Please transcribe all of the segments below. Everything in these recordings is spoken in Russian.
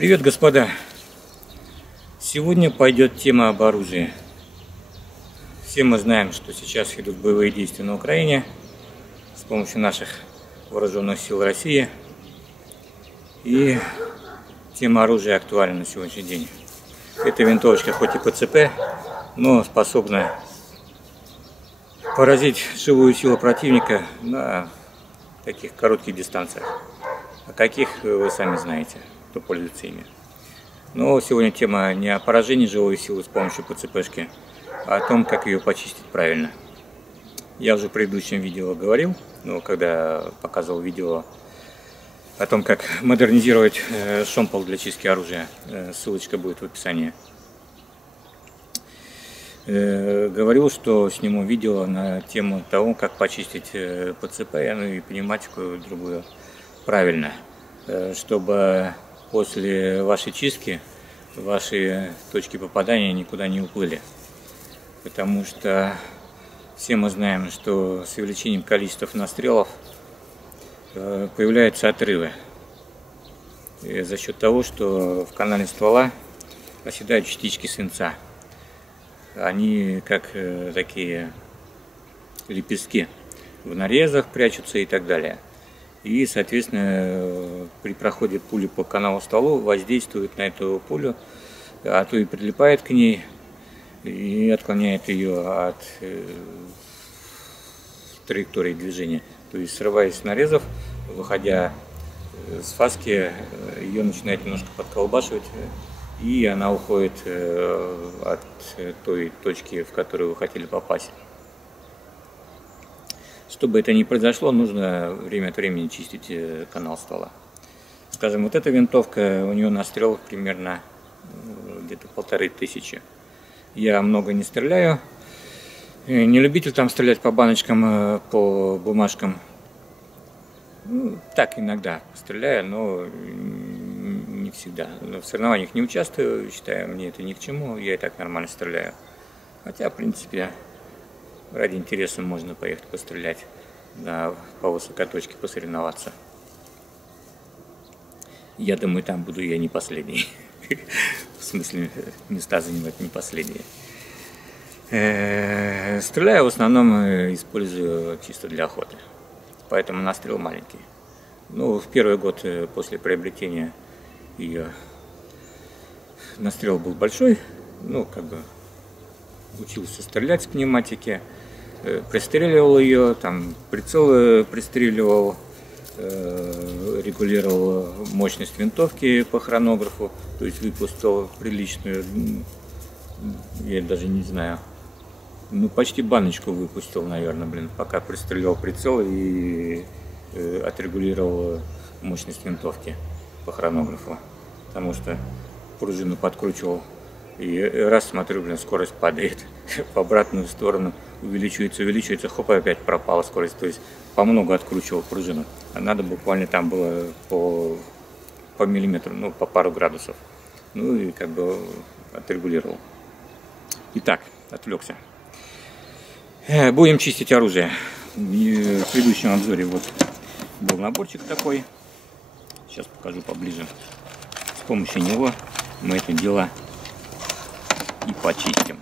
Привет, господа! Сегодня пойдет тема об оружии. Все мы знаем, что сейчас идут боевые действия на Украине с помощью наших вооруженных сил России. И тема оружия актуальна на сегодняшний день. Эта винтовочка хоть и ПЦП, но способна поразить живую силу противника на таких коротких дистанциях. А каких вы сами знаете, кто пользуется ими. Но сегодня тема не о поражении живой силы с помощью ПЦПшки, а о том, как ее почистить правильно. Я уже в предыдущем видео говорил, когда показывал видео о том, как модернизировать шомпол для чистки оружия. Ссылочка будет в описании. Говорил, что сниму видео на тему того, как почистить ПЦП, и пневматику другую правильно, чтобы после вашей чистки ваши точки попадания никуда не уплыли. Потому что все мы знаем, что с увеличением количества настрелов появляются отрывы. И за счет того, что в канале ствола оседают частички свинца. Они как такие лепестки в нарезах прячутся и так далее. И, соответственно, при проходе пули по каналу стволу воздействует на эту пулю, а то и прилипает к ней и отклоняет ее от траектории движения. То есть, срываясь с нарезов, выходя с фаски, ее начинает немножко подколбашивать, и она уходит от той точки, в которую вы хотели попасть. Чтобы это не произошло, нужно время от времени чистить канал ствола. Скажем, вот эта винтовка, у нее настрелов примерно где-то 1500. Я много не стреляю. Не любитель там стрелять по баночкам, по бумажкам. Так иногда стреляю, но не всегда. В соревнованиях не участвую, считаю, мне это ни к чему. Я и так нормально стреляю. Хотя, в принципе, ради интереса можно поехать пострелять, по высокоточке посоревноваться. Я думаю, там буду я не последний. В смысле, места занимать не последние. Стреляю в основном, использую чисто для охоты. Поэтому настрел маленький. В первый год после приобретения ее настрел был большой. Учился стрелять с пневматики, пристреливал ее, там прицел пристреливал, регулировал мощность винтовки по хронографу, то есть выпустил приличную, я даже не знаю, почти баночку выпустил, наверное, пока пристреливал прицел и отрегулировал мощность винтовки по хронографу, потому что пружину подкручивал. И раз смотрю, скорость падает в обратную сторону, увеличивается, хоп, опять пропала скорость. То есть по много откручивал пружину. А надо буквально там было по миллиметру, по пару градусов. И отрегулировал. Итак, отвлекся. Будем чистить оружие. В предыдущем обзоре был наборчик такой. Сейчас покажу поближе. С помощью него мы это дело и почистим.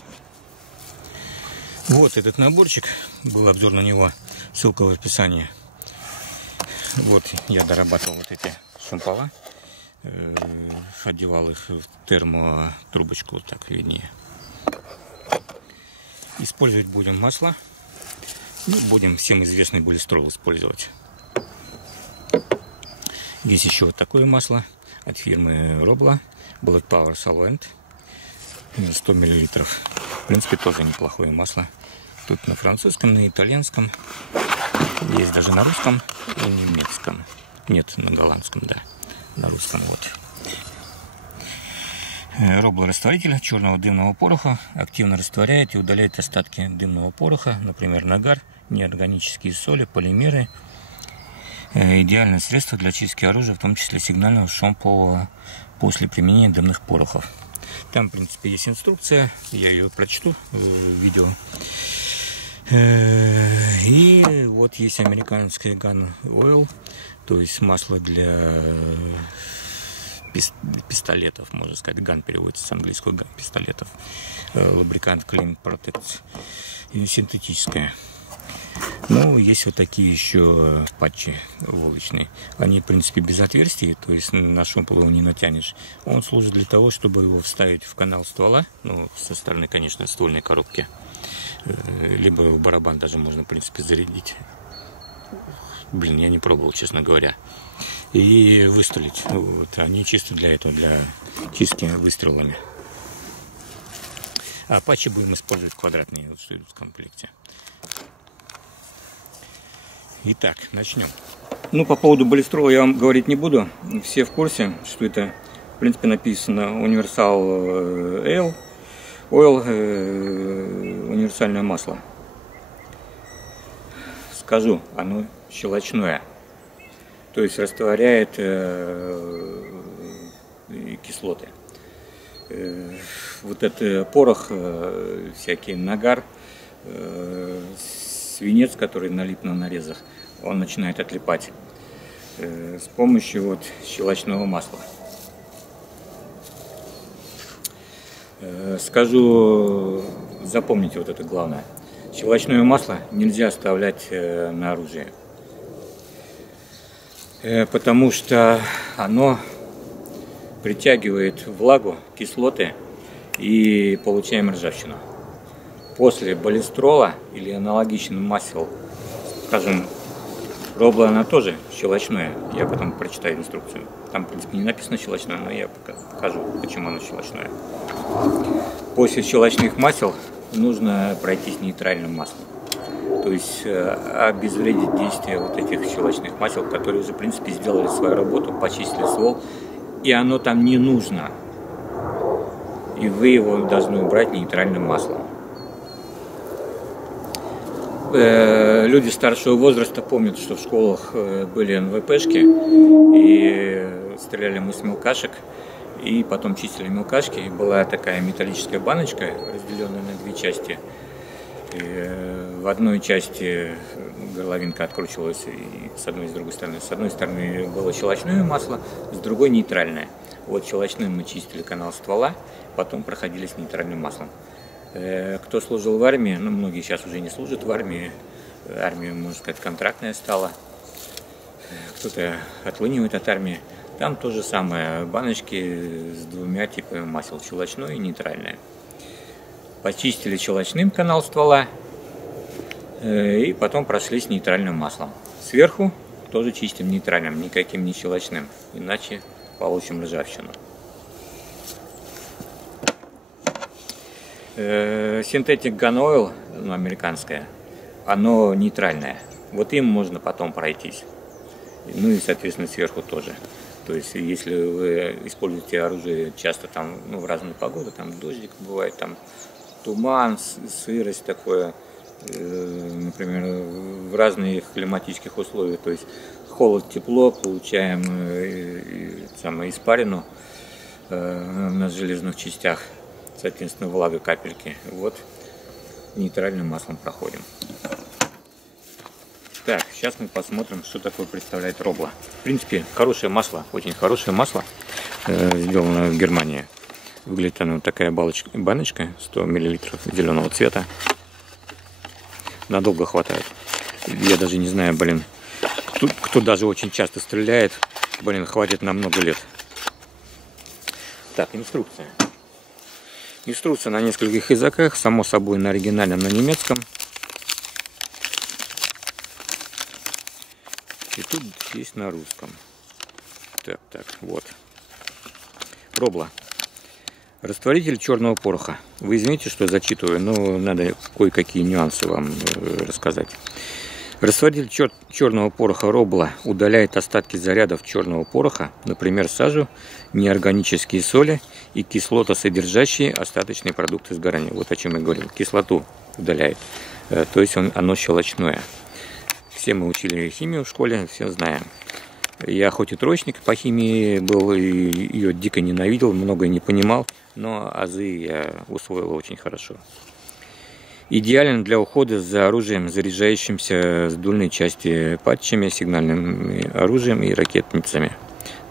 Вот этот наборчик, был обзор на него, ссылка в описании. Вот я дорабатывал вот эти шомпола, одевал их в термотрубочку, так виднее. Использовать будем масло, будем всем известный буллистрол использовать. Есть еще вот такое масло от фирмы Robla, Bullet Power Solvent. 100 мл. В принципе, тоже неплохое масло. Тут на французском, на итальянском. Есть даже на русском и немецком. Нет, на голландском, да. На русском Robla растворитель черного дымного пороха. Активно растворяет и удаляет остатки дымного пороха, например, нагар, неорганические соли, полимеры. Идеальное средство для чистки оружия, в том числе сигнального шомпола после применения дымных порохов. Там, в принципе, есть инструкция, я ее прочту в видео. И вот есть американское Gun Oil, то есть масло для пистолетов, можно сказать. Ган переводится с английского пистолетов. Лубрикант Clean Protect. И синтетическая. Ну, есть вот такие еще патчи волочные. Они, в принципе, без отверстий, то есть на шомпол его не натянешь. Он служит для того, чтобы его вставить в канал ствола, ну, со стороны, конечно, ствольной коробки. Либо в барабан даже можно, в принципе, зарядить. Блин, я не пробовал, честно говоря. И выстрелить. Вот, они чисто для этого, для чистки выстрелами. А патчи будем использовать квадратные, вот, что идут в комплекте. Итак, начнем. Ну, по поводу баллистрола я вам говорить не буду. Все в курсе, что это, в принципе, написано универсал Oil, универсальное масло. Скажу, оно щелочное. То есть растворяет кислоты. Вот этот порох, всякий нагар, свинец, который налип на нарезах, он начинает отлипать с помощью вот щелочного масла. Скажу, запомните вот это главное. Щелочное масло нельзя оставлять на оружии, потому что оно притягивает влагу, кислоты и получаем ржавчину. После баллистрола или аналогичных масел, скажем, робла, она тоже щелочная. Я потом прочитаю инструкцию. Там, в принципе, не написано щелочное, но я покажу, почему оно щелочное. После щелочных масел нужно пройтись нейтральным маслом. То есть обезвредить действие вот этих щелочных масел, которые уже, в принципе, сделали свою работу, почистили ствол, и оно там не нужно. И вы его должны убрать нейтральным маслом. Люди старшего возраста помнят, что в школах были НВПшки, и стреляли мы с мелкашек, и потом чистили мелкашки, и была такая металлическая баночка, разделенная на две части. И в одной части горловинка откручивалась и с одной и с другой стороны. С одной стороны было щелочное масло, с другой нейтральное. Вот щелочным мы чистили канал ствола, потом проходили с нейтральным маслом. Кто служил в армии, ну, многие сейчас уже не служат в армии, армия, можно сказать, контрактная стала, кто-то отлынивает от армии, там то же самое, баночки с двумя типами масел, щелочное и нейтральное. Почистили щелочным канал ствола и потом прошли с нейтральным маслом. Сверху тоже чистим нейтральным, никаким не щелочным, иначе получим ржавчину. Synthetic Gun Oil, ну, американское, оно нейтральное. Вот им можно потом пройтись. Ну и, соответственно, сверху тоже. То есть, если вы используете оружие часто там, ну, в разную погоду, там дождик бывает, там туман, сырость такое, например, в разных климатических условиях. То есть холод, тепло, получаем испарину на железных частях. Соответственно, влага, капельки. Вот нейтральным маслом проходим. Так, сейчас мы посмотрим, что такое представляет робла. В принципе, хорошее масло, очень хорошее масло, сделано в Германии. Выглядит оно такая баночка, 100 мл зеленого цвета. Надолго хватает. Я даже не знаю, блин, кто даже очень часто стреляет, блин, хватит на много лет. Так, инструкция. Инструкция на нескольких языках, само собой на оригинальном, на немецком. И тут есть на русском. Так, вот. Робла. Растворитель черного пороха. Вы извините, что я зачитываю, но надо кое-какие нюансы вам рассказать. Растворитель черного пороха робла удаляет остатки зарядов черного пороха, например, сажу, неорганические соли и кислотосодержащие остаточные продукты сгорания. Вот о чем я говорил. Кислоту удаляет. То есть оно щелочное. Все мы учили химию в школе, все знаем. Я хоть и троечник по химии был, и ее дико ненавидел, многое не понимал, но азы я усвоил очень хорошо. Идеален для ухода за оружием, заряжающимся с дульной части патчами, сигнальным оружием и ракетницами.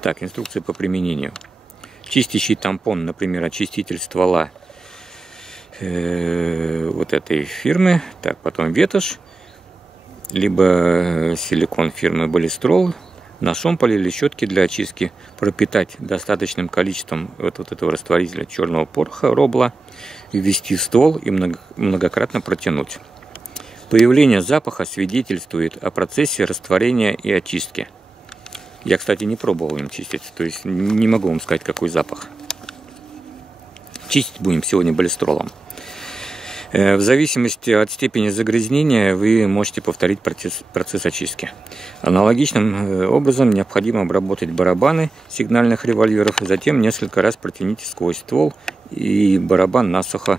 Так, инструкция по применению. Чистящий тампон, например, очиститель ствола вот этой фирмы, так, потом ветошь, либо силикон фирмы Балистрол, на шомполе или щетке для очистки пропитать достаточным количеством вот этого растворителя черного пороха робла, ввести в ствол и многократно протянуть. Появление запаха свидетельствует о процессе растворения и очистки. Я, кстати, не пробовал им чистить, то есть не могу вам сказать, какой запах. Чистить будем сегодня балистролом. В зависимости от степени загрязнения вы можете повторить процесс очистки. Аналогичным образом необходимо обработать барабаны сигнальных револьверов, затем несколько раз протяните сквозь ствол и барабан насухо,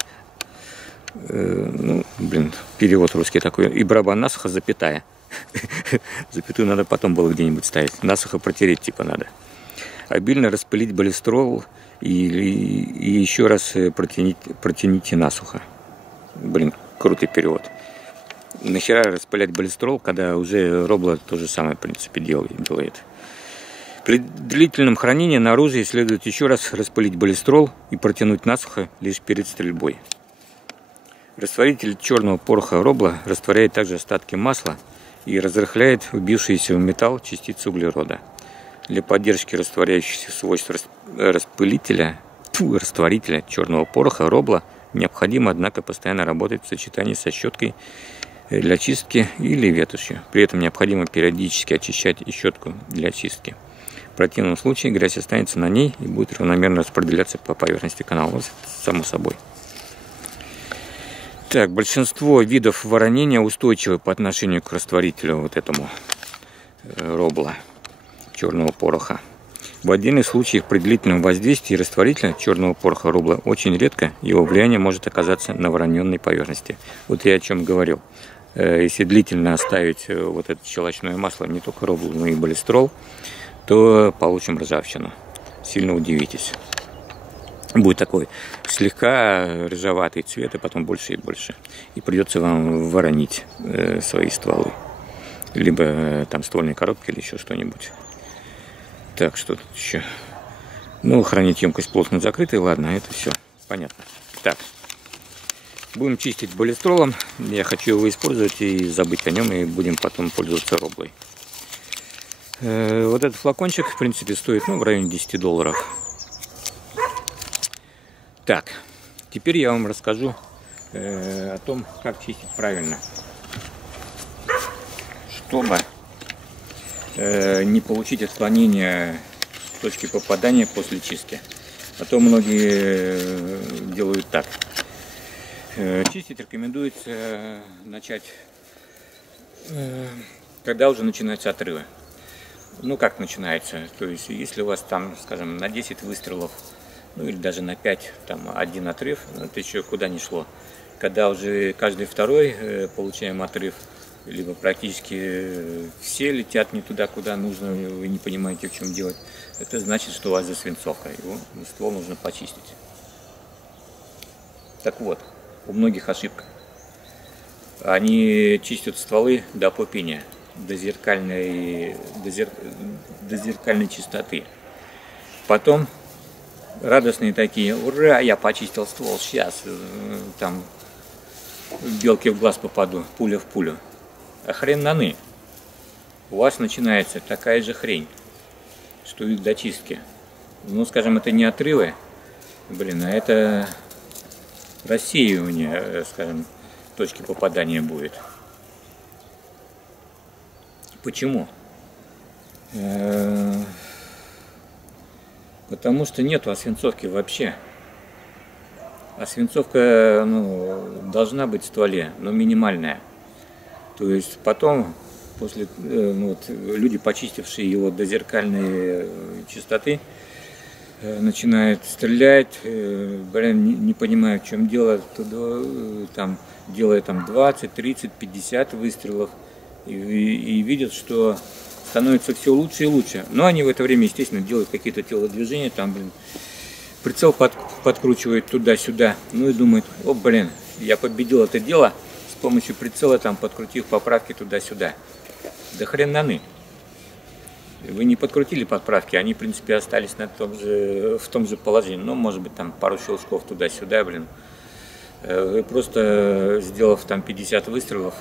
перевод русский такой, и барабан насухо, запятая. Запятую надо потом было где-нибудь ставить, насухо протереть типа надо. Обильно распылить балистрол и еще раз протяните насухо. Крутый перевод. Нахера распылять балистрол, когда уже робла то же самое, в принципе, делает. При длительном хранении на оружии следует еще раз распылить балистрол и протянуть насухо лишь перед стрельбой. Растворитель черного пороха робла растворяет также остатки масла и разрыхляет вбившиеся в металл частицы углерода. Для поддержки растворяющихся свойств растворителя черного пороха робла необходимо, однако, постоянно работать в сочетании со щеткой для чистки или ветошью. При этом необходимо периодически очищать и щетку для чистки. В противном случае грязь останется на ней и будет равномерно распределяться по поверхности канала, само собой. Так, большинство видов воронения устойчивы по отношению к растворителю вот этому робла черного пороха. В отдельных случаях при длительном воздействии растворителя черного пороха робла очень редко его влияние может оказаться на вороненной поверхности. Вот я о чем говорил. Если длительно оставить вот это щелочное масло, не только робл, но и балистрол, то получим ржавчину. Сильно удивитесь. Будет такой слегка рыжеватый цвет, и потом больше и больше. И придется вам воронить свои стволы. Либо там ствольные коробки или еще что-нибудь. Так, что тут еще? Ну, хранить емкость плотно закрытой, ладно, это все понятно. Так, будем чистить балистролом. Я хочу его использовать и забыть о нем, и будем потом пользоваться роблой. Вот этот флакончик, в принципе, стоит в районе $10. Так, теперь я вам расскажу о том, как чистить правильно, чтобы не получить отклонение точки попадания после чистки. А то многие делают так. Чистить рекомендуется начать, когда уже начинаются отрывы. Ну как начинается? То есть если у вас там, скажем, на 10 выстрелов, ну или даже на 5, там один отрыв, это еще куда ни шло. Когда уже каждый второй получаем отрыв, либо практически все летят не туда, куда нужно, вы не понимаете, в чем делать, это значит, что у вас засвинцовка, его ствол нужно почистить. Так вот, у многих ошибка. Они чистят стволы до попения, до зеркальной чистоты. Потом радостные такие: ура, я почистил ствол, сейчас там белке в глаз попаду, пуля в пулю. А хрен наны. У вас начинается такая же хрень, что и до чистки. Ну, скажем, это не отрывы, а это рассеивание, скажем, точки попадания будет. Почему? Потому что нету освинцовки вообще. Освинцовка должна быть в стволе, но минимальная. То есть потом, после люди, почистившие его до зеркальной чистоты, начинают стрелять, не понимая, в чем дело, делая 20, 30, 50 выстрелов, и видят, что становится все лучше и лучше. Но они в это время, естественно, делают какие-то телодвижения, прицел подкручивают туда-сюда, и думают: о, я победил это дело с помощью прицела, подкрутив поправки туда-сюда. Да хрен наны. Вы не подкрутили подправки, они, в принципе, остались в том же положении. Ну, может быть, там пару щелчков туда-сюда, блин. Вы просто, сделав там 50 выстрелов,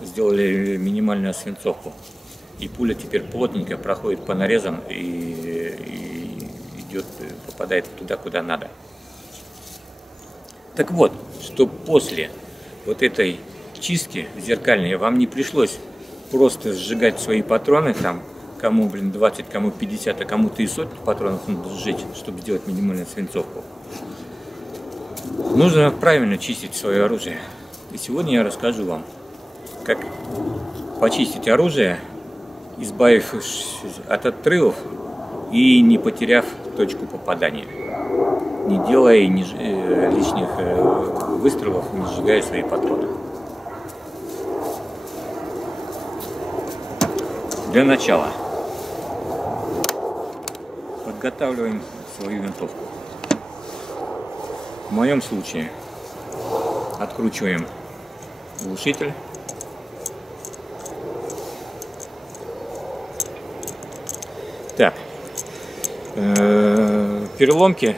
сделали минимальную освинцовку. И пуля теперь плотненько проходит по нарезам и идет, попадает туда, куда надо. Так вот, что после вот этой чистки зеркальной вам не пришлось просто сжигать свои патроны, там, кому, блин, 20, кому 50, а кому-то и сотни патронов надо сжечь, чтобы сделать минимальную свинцовку. Нужно правильно чистить свое оружие. И сегодня я расскажу вам, как почистить оружие, избавившись от отрывов и не потеряв точку попадания. Не делая лишних выстрелов, не сжигая свои патроны. Для начала подготавливаем свою винтовку. В моем случае откручиваем глушитель. Так, переломки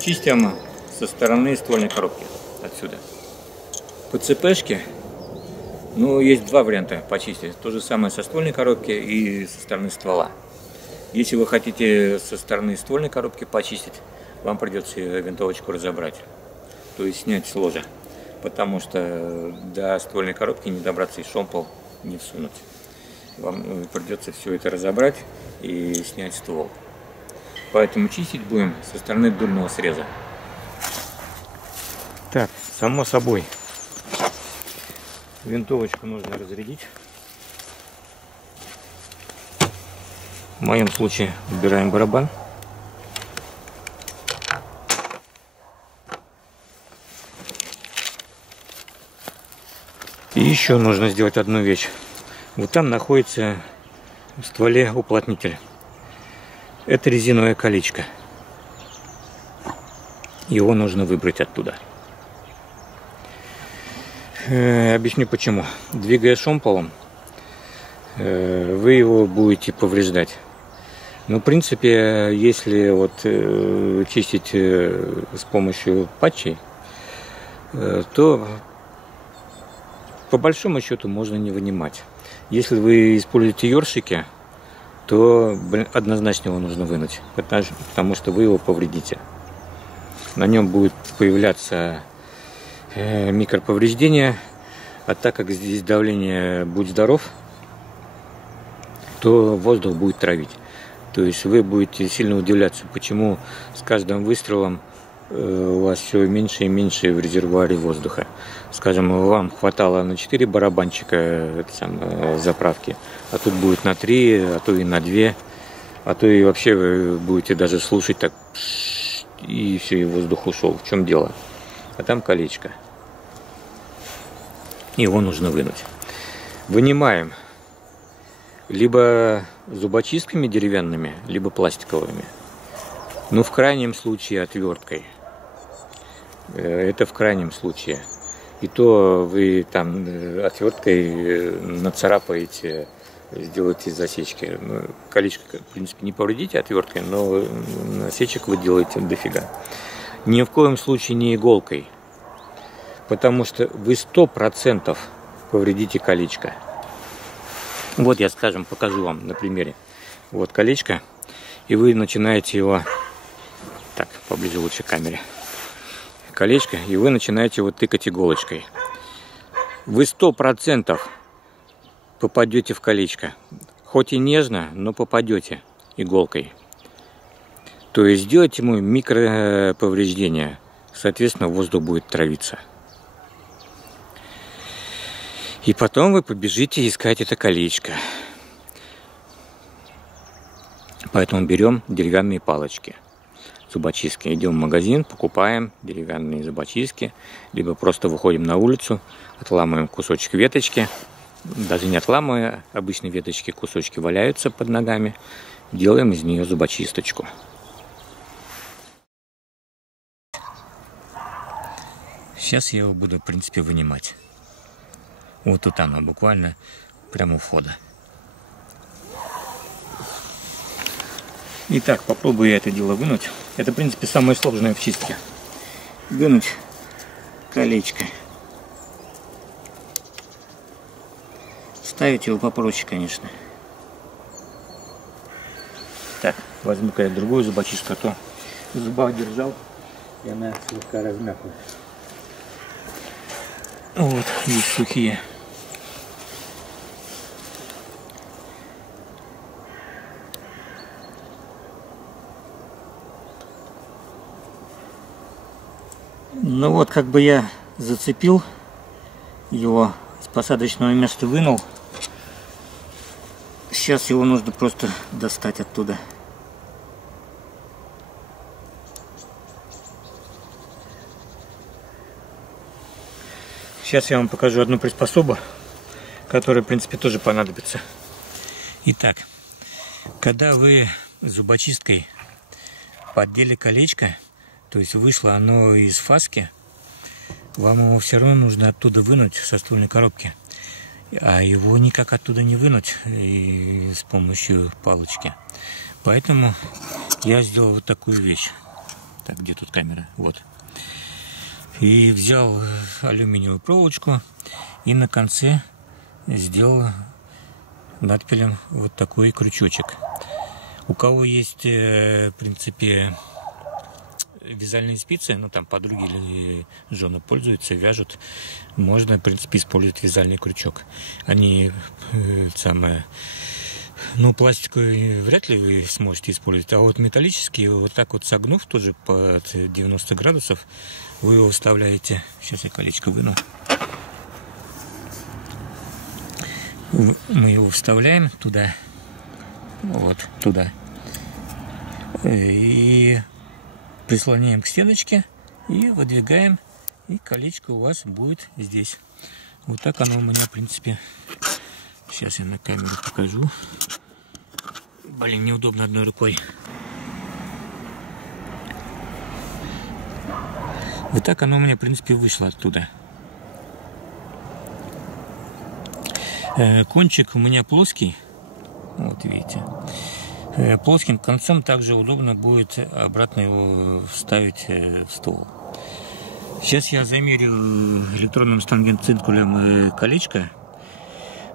чистим со стороны ствольной коробки, отсюда. ПЦПшки, ну, есть два варианта почистить. То же самое со ствольной коробки и со стороны ствола. Если вы хотите со стороны ствольной коробки почистить, вам придется винтовочку разобрать, то есть снять с ложа, потому что до ствольной коробки не добраться и шомпол не всунуть. Вам придется все это разобрать и снять ствол. Поэтому чистить будем со стороны дульного среза. Так, само собой, винтовочку нужно разрядить. В моем случае убираем барабан. И еще нужно сделать одну вещь. Вот там находится в стволе уплотнитель. Это резиновое колечко. Его нужно выбрать оттуда. Объясню почему. Двигая шомполом, вы его будете повреждать. Но в принципе, если вот чистить с помощью патчей, то по большому счету можно не вынимать. Если вы используете ёршики, то однозначно его нужно вынуть, потому что вы его повредите. На нем будет появляться микроповреждения, а так как здесь давление «Будь здоров», то воздух будет травить. То есть вы будете сильно удивляться, почему с каждым выстрелом у вас все меньше и меньше в резервуаре воздуха. Скажем, вам хватало на 4 барабанчика заправки, а тут будет на 3, а то и на 2, а то и вообще вы будете даже слушать так, и все, и воздух ушел. В чем дело? А там колечко. Его нужно вынуть. Вынимаем либо зубочистками деревянными, либо пластиковыми. Ну, в крайнем случае отверткой. Это в крайнем случае. И то вы там отверткой нацарапаете, сделаете засечки. Ну, колечко, в принципе, не повредите отверткой, но насечек вы делаете дофига. Ни в коем случае не иголкой, потому что вы 100% повредите колечко. Вот я, скажем, покажу вам на примере. Вот колечко, и вы начинаете его... Так, поближе лучше к камере. Колечко, и вы начинаете его тыкать иголочкой. Вы 100% попадете в колечко. Хоть и нежно, но попадете иголкой. То есть сделать ему микроповреждения. Соответственно, воздух будет травиться. И потом вы побежите искать это колечко. Поэтому берем деревянные палочки. Зубочистки. Идем в магазин, покупаем деревянные зубочистки, либо просто выходим на улицу, отламываем кусочек веточки, даже не отламывая, обычные веточки, кусочки валяются под ногами, делаем из нее зубочисточку. Сейчас я его буду, в принципе, вынимать. Вот тут оно, буквально прямо у входа. Итак, попробую я это дело вынуть. Это, в принципе, самое сложное в чистке. Вынуть колечко. Ставить его попроще, конечно. Так, возьму-ка я другую зубочистку, а то в зубах держал, и она слегка размякла. Вот, есть сухие. Ну вот, как бы я зацепил его, с посадочного места вынул. Сейчас его нужно просто достать оттуда. Сейчас я вам покажу одну приспособу, которая, в принципе, тоже понадобится. Итак, когда вы зубочисткой поддели колечко, то есть вышло оно из фаски, вам его все равно нужно оттуда вынуть со ствольной коробки. А его никак оттуда не вынуть и с помощью палочки. Поэтому я сделал вот такую вещь. Так, где тут камера? Вот. И взял алюминиевую проволочку и на конце сделал надпилем вот такой крючочек. У кого есть, в принципе, вязальные спицы, ну там подруги или жены пользуются, вяжут, можно, в принципе, использовать вязальный крючок. Они пластиковый вряд ли вы сможете использовать, а вот металлический, вот так вот согнув тоже под 90 градусов, вы его вставляете. Сейчас я колечко выну. Мы его вставляем туда, вот туда, и прислоняем к стеночке и выдвигаем, и колечко у вас будет здесь. Вот так оно у меня, в принципе. Сейчас я на камеру покажу. Блин, неудобно одной рукой. Вот так оно у меня, в принципе, вышло оттуда. Кончик у меня плоский. Вот видите. Плоским концом также удобно будет обратно его вставить в ствол. Сейчас я замерю электронным стангенциркулем колечко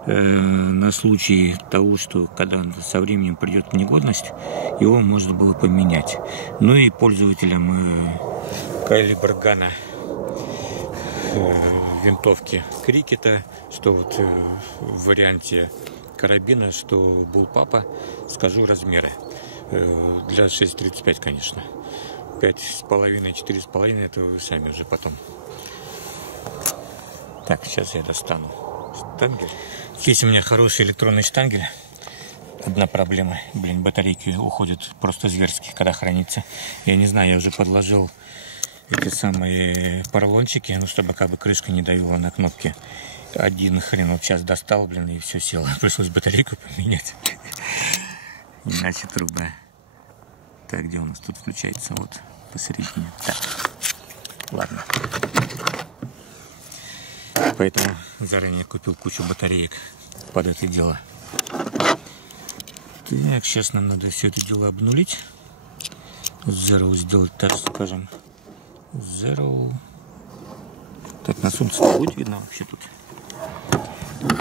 на случай того, что когда со временем придет в негодность, его можно было поменять. Ну и пользователям калибр гана винтовки Крикета, что вот в варианте карабина, что был папа, скажу размеры. Для 6,35, конечно. 5,5, 4,5, это вы сами уже потом. Так, сейчас я достану штангель. Есть у меня хороший электронный штангель. Одна проблема. Блин, батарейки уходят просто зверски, когда хранится. Я не знаю, я уже подложил эти самые поролончики, ну, чтобы как бы крышка не давила на кнопки. Один хрен вот сейчас достал, блин, и все село. Пришлось батарейку поменять. Иначе труба. Так, где у нас тут включается? Вот посередине. Так, ладно. Поэтому заранее купил кучу батареек под это дело. Так, сейчас нам надо все это дело обнулить. Zero сделать, так скажем. Zero. Так, на солнце будет видно вообще тут.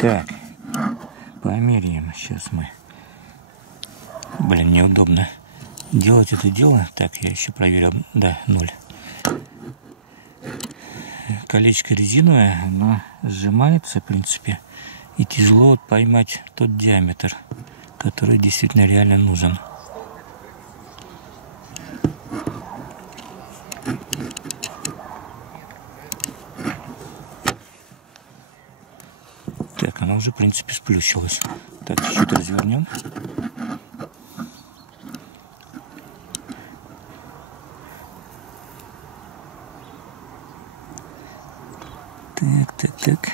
Так, померяем. Сейчас мы. Блин, неудобно делать это дело. Так, я еще проверил. Да, 0. Колечко резиновое, оно сжимается, в принципе, и тяжело вот поймать тот диаметр, который действительно реально нужен. Так, оно уже, в принципе, сплющилось. Так, чуть-чуть развернем. Так.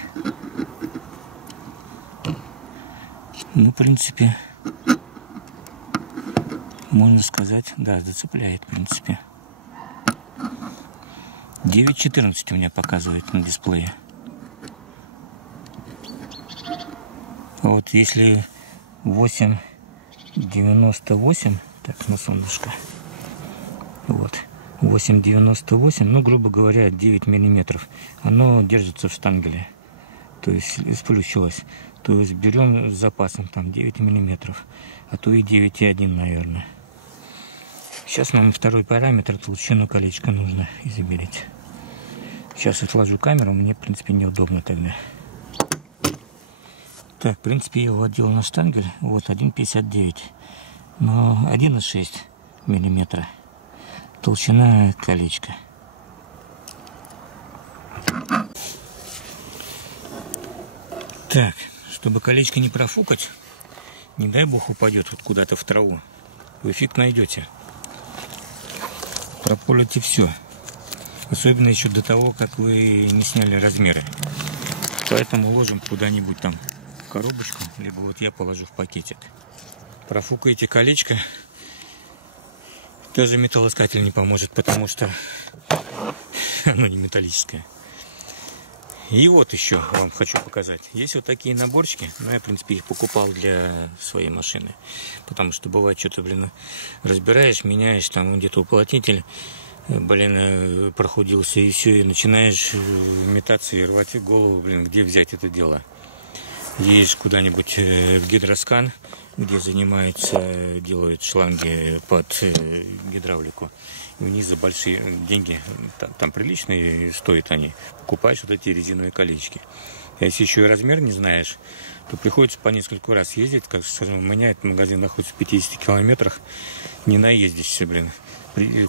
Ну, в принципе, можно сказать, да, зацепляет, в принципе. 9,14 у меня показывает на дисплее. Вот если 8,98, Так, на солнышко. Вот. 8,98, ну, грубо говоря, 9 миллиметров. Оно держится в штангеле. То есть сплющилось. То есть берем с запасом там 9 миллиметров. А то и 9,1, наверное. Сейчас нам второй параметр, толщину колечка нужно измерить. Сейчас отложу камеру, мне, в принципе, неудобно тогда. Так, в принципе, я вводил на штангель. Вот, 1,59. Но 1,6 миллиметра. Толщина колечка. Так, чтобы колечко не профукать, не дай бог упадет вот куда-то в траву, вы фиг найдете. Прополите все. Особенно еще до того, как вы не сняли размеры. Поэтому ложим куда-нибудь там в коробочку, либо вот я положу в пакетик. Профукаете колечко, даже металлоискатель не поможет, потому что оно не металлическое. И вот еще вам хочу показать. Есть вот такие наборчики, но я, в принципе, их покупал для своей машины. Потому что бывает, что-то, блин, разбираешь, меняешь, там где-то уплотнитель, блин, прохудился, и все, и начинаешь метаться и рвать голову, блин, где взять это дело. Едешь куда-нибудь в гидроскан, где занимаются, делают шланги под гидравлику. И у них за большие деньги, там приличные стоят они, покупаешь вот эти резиновые колечки. А если еще и размер не знаешь, то приходится по нескольку раз ездить. Как, скажем, у меня этот магазин находится в 50 километрах, не наездишься, блин.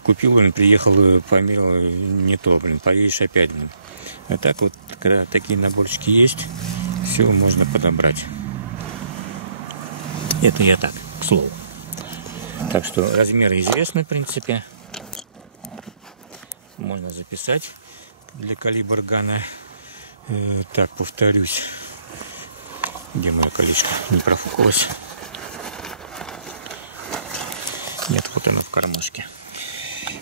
Купил, блин, приехал, померил, не то, блин, поедешь опять, блин. А так вот, когда такие наборчики есть, все можно подобрать. Это я так, к слову. Так что размеры известны, в принципе. Можно записать для калибр гана. Так, повторюсь. Где мое колечко? Не профукалось. Нет, вот оно в кармашке.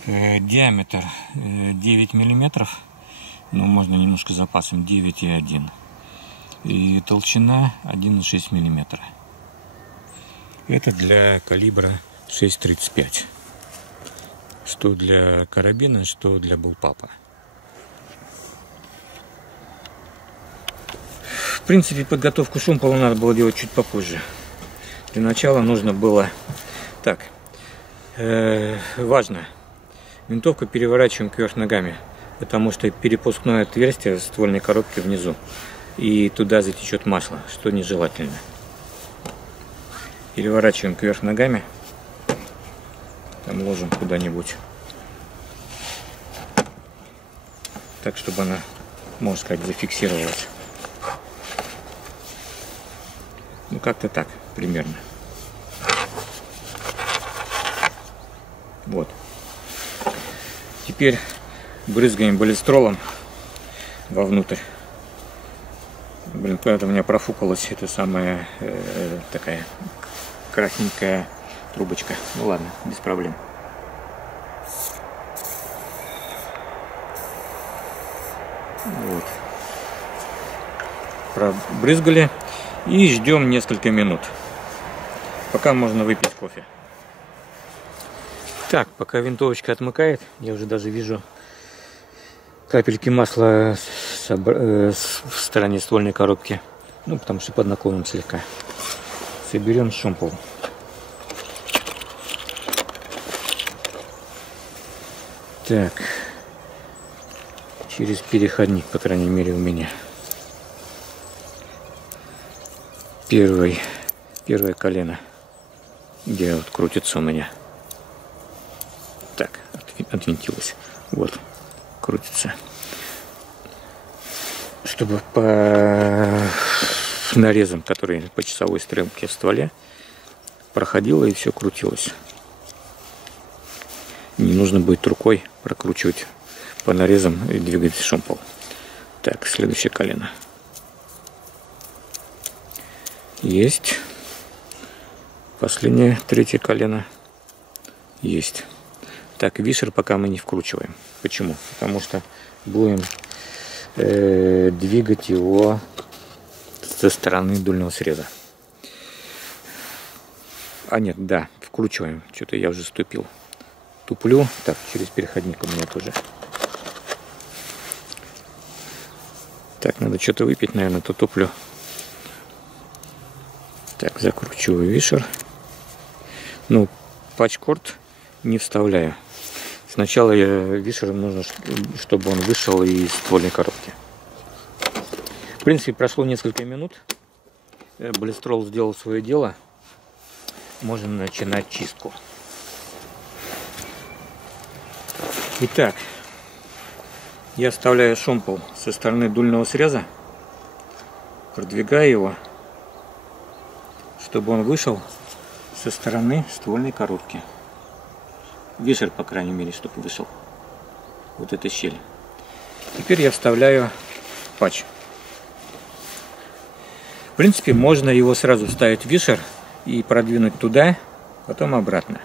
Диаметр 9 миллиметров. Ну, можно немножко запасом, 9,1. И толщина 1,6 миллиметра. Это для калибра 6,35. Что для карабина, что для булпапа. В принципе, подготовку шомпола надо было делать чуть попозже. Для начала нужно было... Так, важно. Винтовку переворачиваем кверх ногами, потому что перепускное отверстие ствольной коробки внизу. И туда затечет масло, что нежелательно. Переворачиваем кверх ногами. Там ложим куда-нибудь. Так, чтобы она, можно сказать, зафиксировалась. Ну, как-то так, примерно. Вот. Теперь брызгаем баллистролом вовнутрь. Блин, куда-то у меня профукалась эта самая такая красненькая трубочка. Ну ладно, без проблем. Вот. Пробрызгали и ждем несколько минут. Пока можно выпить кофе. Так, пока винтовочка отмыкает, я уже даже вижу капельки масла в стороне ствольной коробки. Ну, потому что под наклоном слегка. Соберем шомпол. Так. Через переходник, по крайней мере, у меня. Первое колено, где вот крутится у меня. Так, отвинтилось. Вот, крутится. Чтобы по нарезам, которые по часовой стрелке в стволе, проходило и все крутилось. Не нужно будет рукой прокручивать по нарезам и двигать шомпол. Так, следующее колено. Есть. Последнее, третье колено. Есть. Так, вишер пока мы не вкручиваем. Почему? Потому что будем двигать его со стороны дульного среза. А нет, да, вкручиваем. Что-то я уже ступил. Туплю. Так, через переходник у меня тоже. Так, надо что-то выпить, наверное, то туплю. Так, закручиваю вишер. Ну, патчкорд не вставляю. Сначала вишер нужно, чтобы он вышел из ствольной коробки. В принципе, прошло несколько минут. Баллистрол сделал свое дело. Можно начинать чистку. Итак, я вставляю шомпол со стороны дульного среза. Продвигаю его, чтобы он вышел со стороны ствольной коробки. Вишер, по крайней мере, чтобы вышел. Вот эта щель. Теперь я вставляю патч. В принципе, можно его сразу вставить в вишер и продвинуть туда, потом обратно.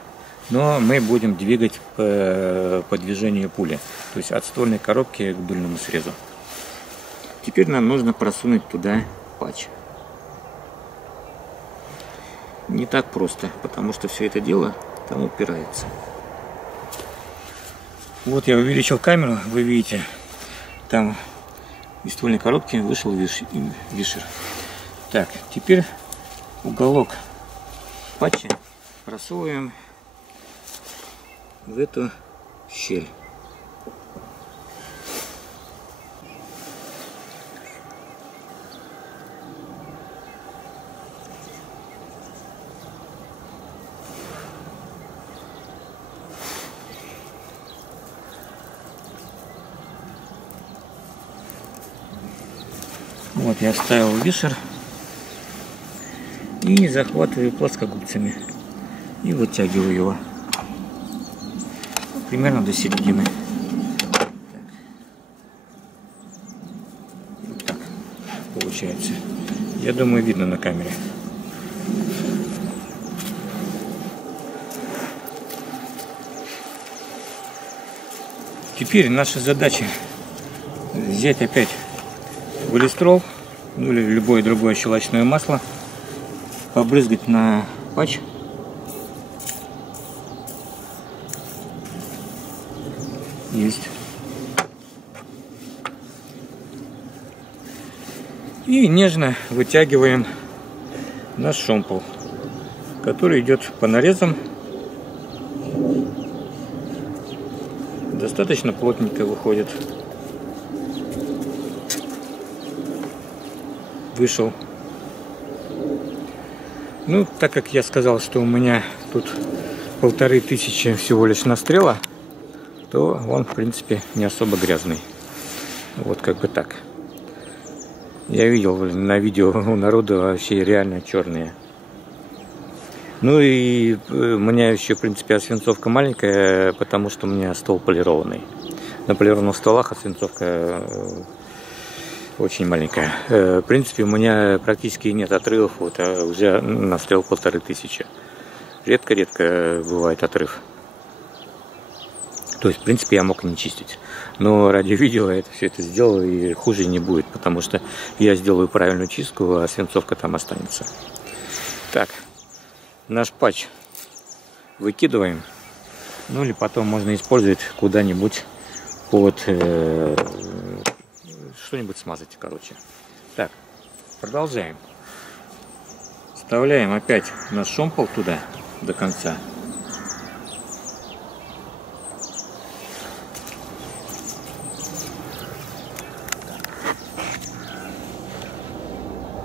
Но мы будем двигать по движению пули. То есть от ствольной коробки к дульному срезу. Теперь нам нужно просунуть туда патч. Не так просто, потому что все это дело там упирается. Вот я увеличил камеру, вы видите, там из ствольной коробки вышел вишер. Так, теперь уголок патча просовываем в эту щель. Вот я вставил вишер и захватываю плоскогубцами и вытягиваю его примерно до середины. Вот так получается. Я думаю, видно на камере. Теперь наша задача взять опять баллистрол, ну или любое другое щелочное масло, побрызгать на патч. Есть. И нежно вытягиваем наш шомпол, который идет по нарезам. Достаточно плотненько выходит. Вышел. Ну, так как я сказал, что у меня тут 1500 всего лишь настрела, то он, в принципе, не особо грязный. Вот как бы так. Я видел на видео у народа вообще реально черные. Ну и у меня еще, в принципе, освинцовка маленькая, потому что у меня ствол полированный. На полированных стволах освинцовка очень маленькая. В принципе, у меня практически нет отрывов, вот, а уже настрел 1500. Редко-редко бывает отрыв. То есть, в принципе, я мог не чистить. Но ради видео я все это сделал, и хуже не будет, потому что я сделаю правильную чистку, а свинцовка там останется. Так, наш патч выкидываем. Ну или потом можно использовать куда-нибудь под... что-нибудь смазать, короче. Так, продолжаем. Вставляем опять наш шомпол туда до конца.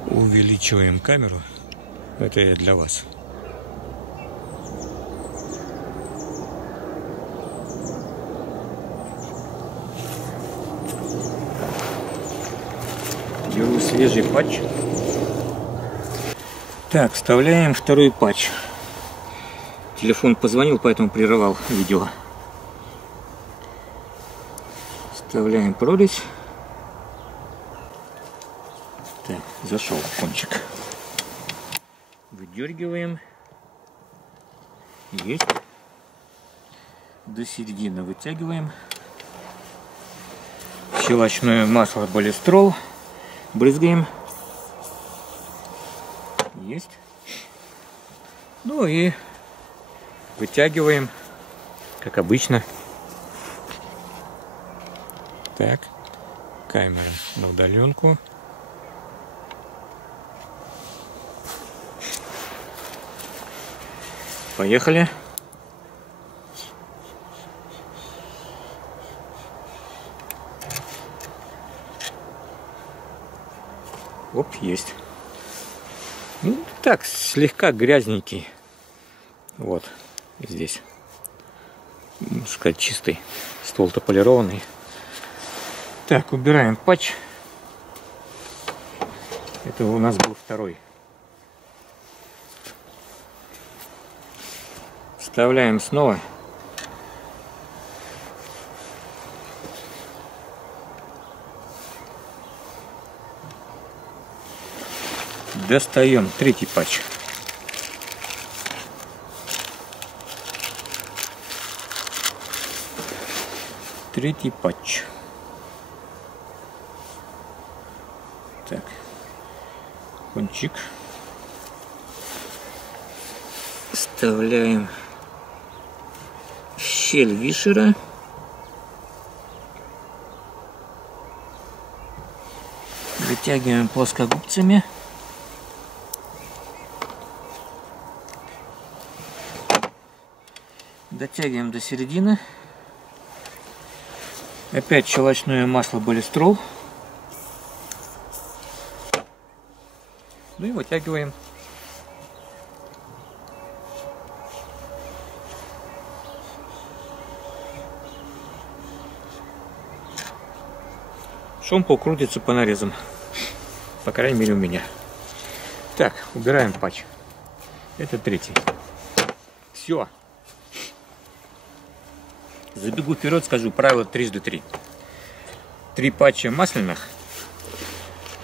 Увеличиваем камеру. Это для вас. Беру свежий патч. Так, вставляем второй патч. Телефон позвонил, поэтому прерывал видео. Вставляем прорезь. Так, зашел кончик. Выдергиваем. Есть. До середины вытягиваем. Щелочное масло баллистрол. Брызгаем. Есть. Ну и Вытягиваем, как обычно. Так, камера на удаленку. Поехали. Оп, есть. Ну, так, слегка грязненький. Вот, здесь. Можно сказать, чистый. Ствол-то полированный. Так, убираем патч. Это у нас был второй. Вставляем снова. Достаем третий патч. Третий патч. Так, кончик. Вставляем в щель вишера. Вытягиваем плоскогубцами. Дотягиваем до середины. Опять щелочное масло Балестрол. Ну и вытягиваем. Шомпол крутится по нарезам. По крайней мере у меня. Так, убираем патч. Это третий. Все. Забегу вперед, скажу правило 3×3. 3 патча масляных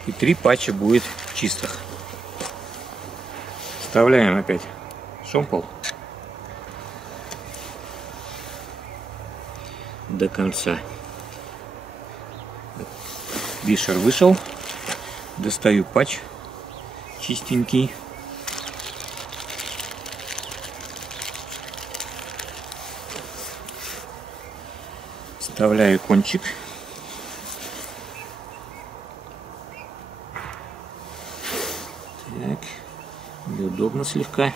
и 3 патча будет чистых. Вставляем опять шомпол до конца. Вишер вышел. Достаю патч чистенький. Вставляю кончик. Так, неудобно слегка.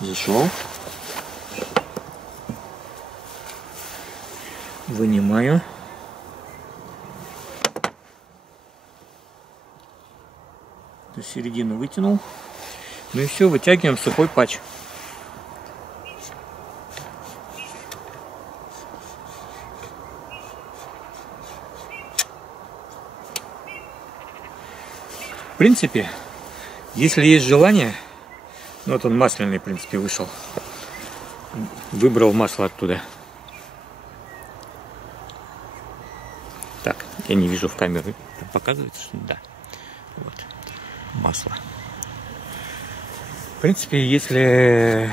Зашел. Вынимаю. До середины вытянул. Ну и все, вытягиваем сухой патч. В принципе, если есть желание, ну вот он масляный, в принципе, вышел. Выбрал масло оттуда. Так, я не вижу в камеру. Показывается, что да. Вот. Масло. В принципе, если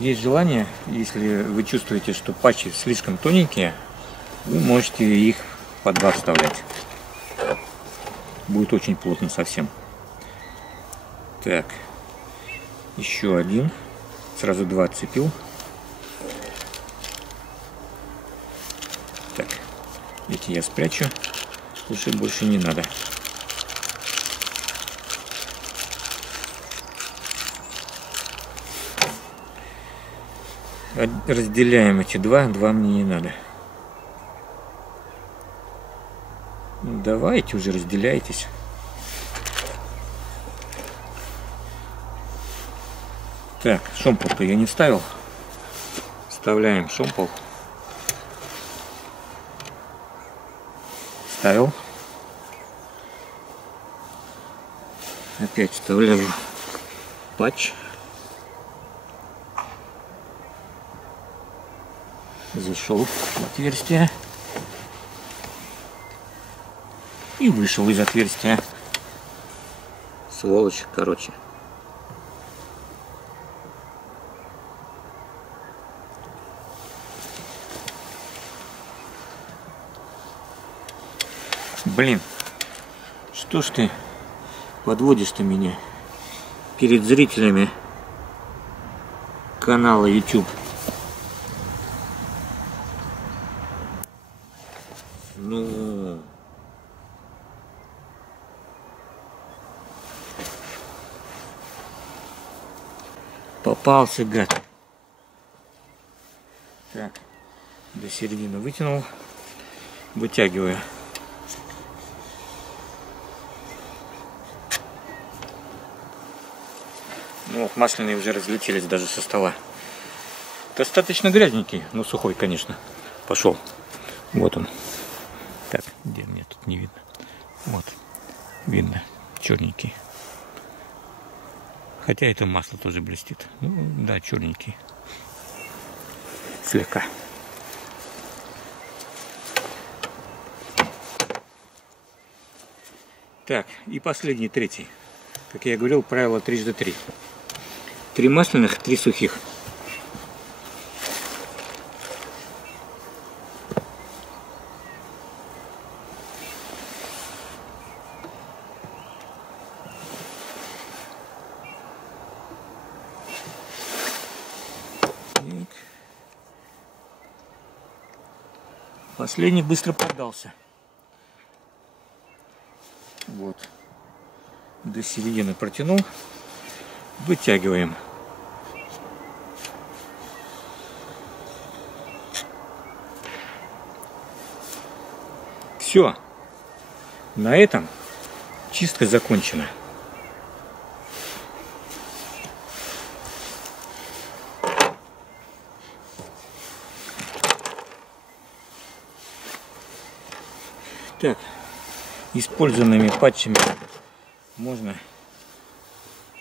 есть желание, если вы чувствуете, что патчи слишком тоненькие, вы можете их по 2 вставлять. Будет очень плотно совсем. Так, еще один. Сразу 2 отцепил. Так, эти я спрячу. Лучше больше не надо. Разделяем эти два мне не надо. Ну, давайте уже разделяйтесь. Так, шомпол-то я не вставил. Вставляем шомпол. Вставил. Опять вставляю патч. Зашел в отверстие и вышел из отверстия. Сволочь, короче. Блин, что ж ты подводишь-то меня перед зрителями канала YouTube? Ну... Попался, гад. Так, до середины вытянул, вытягиваю. Ну вот, масляные уже разлетелись даже со стола. Достаточно грязненький, но сухой, конечно. Пошел. Вот он. Так, где мне тут не видно? Вот, видно, черненький. Хотя это масло тоже блестит. Ну, да, черненький. Слегка. Так, и последний, третий. Как я говорил, правило 3×3. 3 масляных, 3 сухих. Последний быстро поддался. Вот. До середины протянул. Вытягиваем. Все. На этом чистка закончена. Так, использованными патчами можно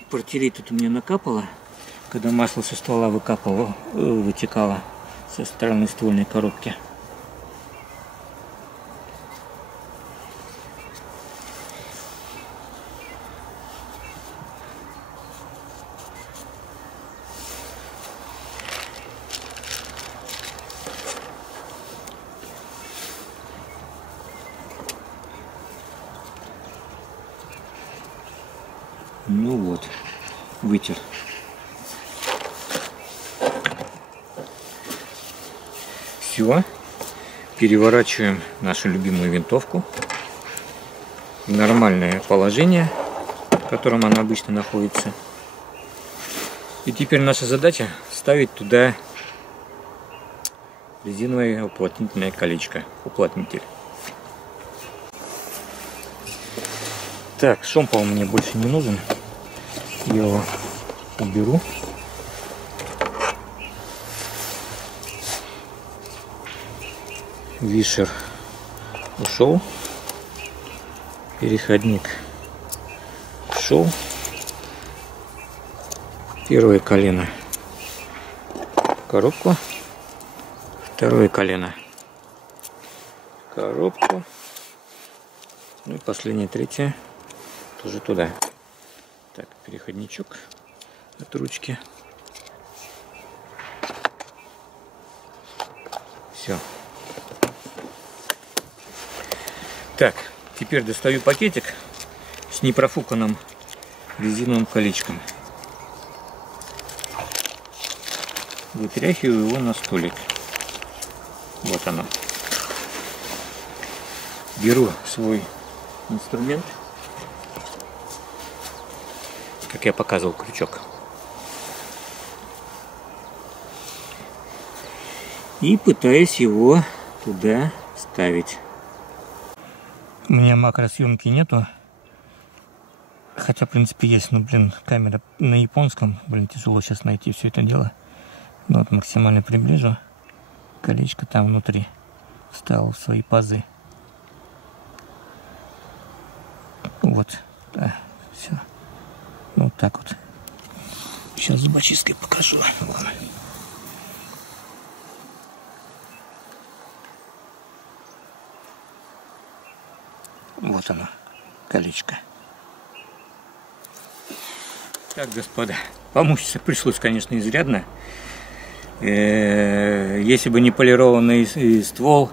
протереть. Тут у меня накапало, когда масло со ствола вытекало со стороны ствольной коробки. Ну вот, вытер. Все. Переворачиваем нашу любимую винтовку в нормальное положение, в котором она обычно находится. И теперь наша задача вставить туда резиновое уплотнительное колечко, уплотнитель. Так, шомпол мне больше не нужен. Я его уберу. Вишер ушел. Переходник ушел. Первое колено в коробку. Второе колено в коробку. Ну и последнее, третье тоже туда. Так, переходничок от ручки. Все. Так, теперь достаю пакетик с непрофуканным резиновым колечком. Вытряхиваю его на столик. Вот оно. Беру свой инструмент, как я показывал, крючок, и пытаюсь его туда ставить. У меня макросъемки нету, хотя в принципе есть, но блин, камера на японском, блин, тяжело сейчас найти все это дело. Ну, вот максимально приближу, колечко там внутри вставил в свои пазы. Вот, да, все. Вот так вот. Сейчас зубочисткой покажу. Ладно. Вот оно, колечко. Так, господа, помучиться пришлось, конечно, изрядно. Если бы не полированный ствол,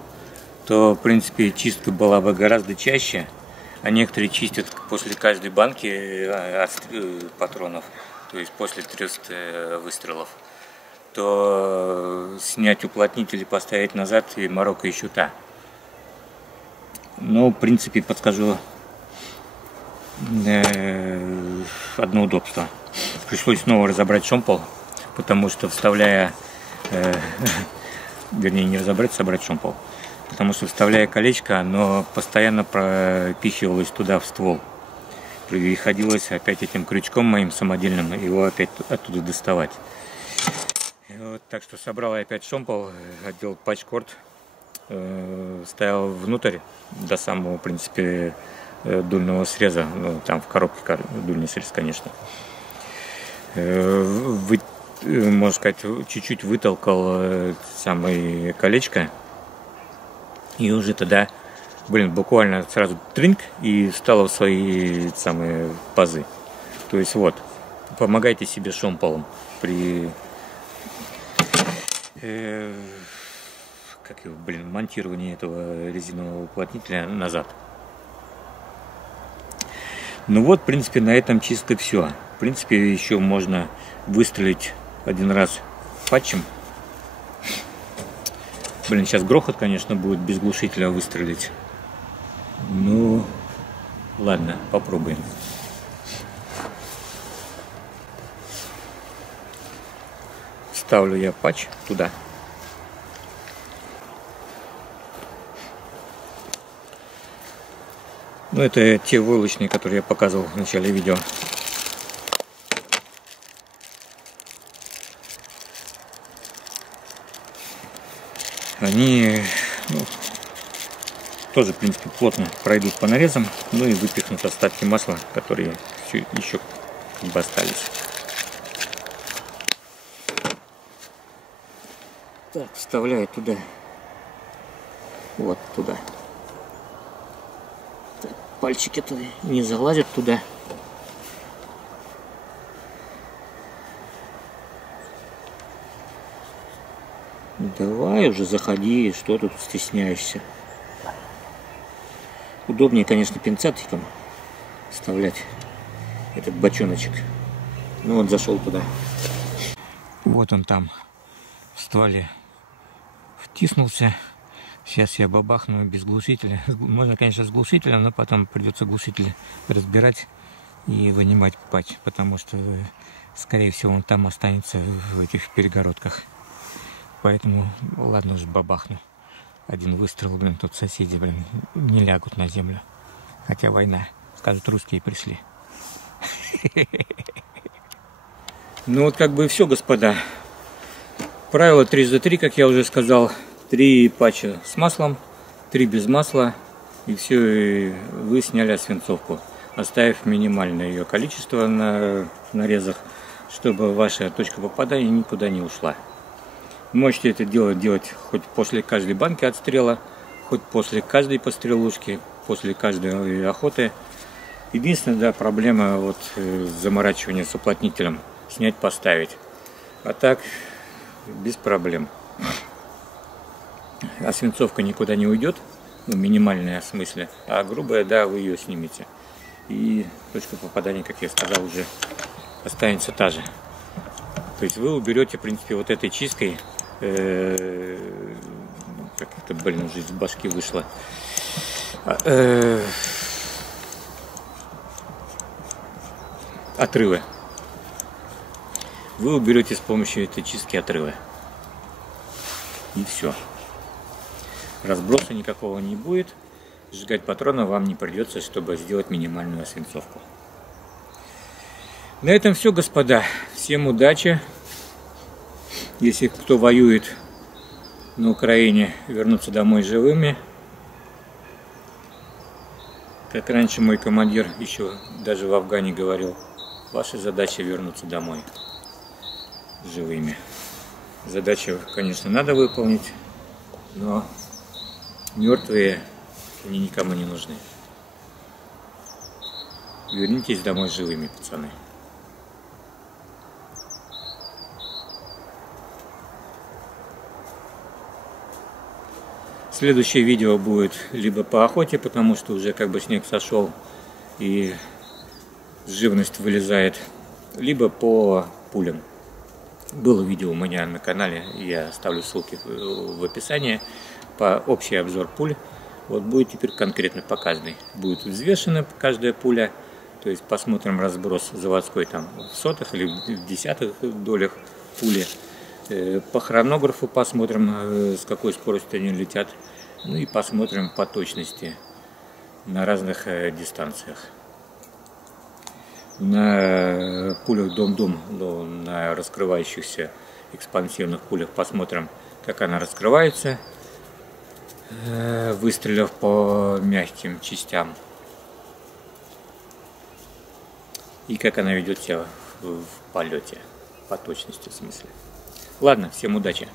то, в принципе, чистка была бы гораздо чаще. а некоторые чистят после каждой банки патронов, то есть после 300 выстрелов, то снять уплотнитель и поставить назад, и морока еще та. Но, в принципе, подскажу одно удобство. Пришлось снова разобрать шомпол, потому что вставляя, вернее не разобрать, собрать шомпол, потому что вставляя колечко, оно постоянно пропихивалось туда в ствол. Приходилось опять этим крючком моим самодельным его опять оттуда доставать. Вот, так что собрал я опять шомпол, отделал патчкорд, ставил внутрь до самого, в принципе, дульного среза, ну, там в коробке дульный срез, конечно. Можно сказать, чуть-чуть вытолкал самое колечко, и уже тогда, буквально сразу тринк, и встало в свои самые пазы. То есть вот, помогайте себе шомполом при монтировании этого резинового уплотнителя назад. Ну вот, в принципе, на этом чисто все. В принципе, еще можно выстрелить один раз патчем. Сейчас грохот, конечно, будет без глушителя выстрелить. Ну, ладно, попробуем. Ставлю я патч туда. Ну, это те войлочные, которые я показывал в начале видео. Они, ну, тоже, в принципе, плотно пройдут по нарезам, ну и выпихнут остатки масла, которые еще как бы остались. Так, вставляю туда, вот туда. Так, пальчики-то не залазят туда. Давай уже заходи, что тут стесняешься. Удобнее, конечно, пинцетиком вставлять этот бочоночек. Ну вот, зашел туда. Вот он там в стволе втиснулся. Сейчас я бабахну без глушителя. Можно, конечно, с глушителем, но потом придется глушитель разбирать и вынимать патч, потому что, скорее всего, он там останется в этих перегородках. Поэтому, ладно уж, бабахну. Один выстрел, тут соседи, не лягут на землю. Хотя война. Скажут, русские пришли. Ну вот как бы все, господа. Правило 3 за 3, как я уже сказал. 3 патча с маслом, 3 без масла. И все, вы сняли освинцовку, оставив минимальное ее количество на нарезах, чтобы ваша точка попадания никуда не ушла. Можете это делать хоть после каждой банки отстрела, хоть после каждой пострелушки, после каждой охоты. Единственная, да, проблема вот заморачивания с уплотнителем. Снять, поставить. А так, без проблем. А свинцовка никуда не уйдет, ну, минимальная в смысле, а грубая, да, вы ее снимете. И точка попадания, как я сказал, уже останется та же. То есть вы уберете, в принципе, вот этой чисткой, как это, уже из башки вышло, отрывы. Вы уберете с помощью этой чистки отрывы. И все. Разброса никакого не будет. Сжигать патроны вам не придется, чтобы сделать минимальную освинцовку. На этом все, господа. Всем удачи. Если кто воюет на Украине, вернуться домой живыми. Как раньше мой командир еще даже в Афгане говорил, ваша задача вернуться домой живыми. Задачу, конечно, надо выполнить, но мертвые они никому не нужны. Вернитесь домой живыми, пацаны. Следующее видео будет либо по охоте, потому что уже как бы снег сошел и живность вылезает, либо по пулям. Было видео у меня на канале, я оставлю ссылки в описании, по общий обзор пуль. Вот будет теперь конкретно по каждой. Будет взвешена каждая пуля, то есть посмотрим разброс заводской там в сотых или в десятых долях пули. По хронографу посмотрим, с какой скоростью они летят. Ну и посмотрим по точности на разных дистанциях. На пулях Дом-Дом, на раскрывающихся экспансивных пулях посмотрим, как она раскрывается, выстрелив по мягким частям, и как она ведет себя в полете, по точности в смысле. Ладно, всем удачи!